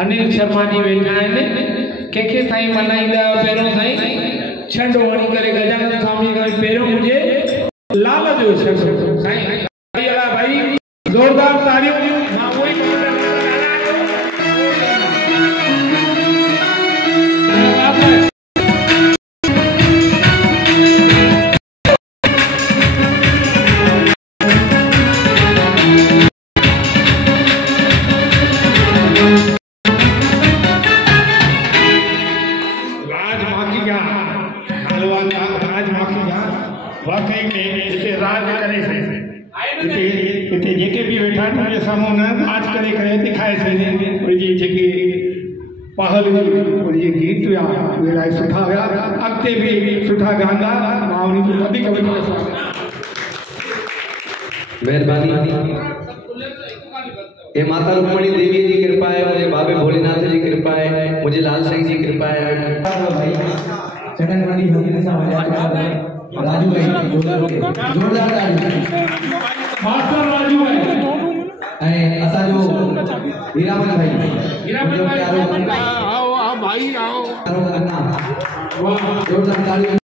अनिल शर्मा जी वेठा आहिनि कंहिंखे साईं मल्हाईंदा पहिरों साईं छंड वणी करे गजानन स्वामी खां पहिरों मुंहिंजे लाल जो छंड साईं भाई जोरदार तालियूं मां उहो ई पहल ये गीत हुआ इलाही सुठा हुआ अॻिते बि सुठा गांदा मां उन्हनि खे वधीक महिरबानी ये माता रुक्मणी देवी जी कृपा है, मुझे बाबे भोलेनाथ जी कृपा है, मुझे लाल सिंह जी कृपा है। भाई चटन मंडी होने से राजू भाई जोरदार मास्टर राजू भाई असा जो हीरामन भाई आओ भाई आओ जोरदार ताली।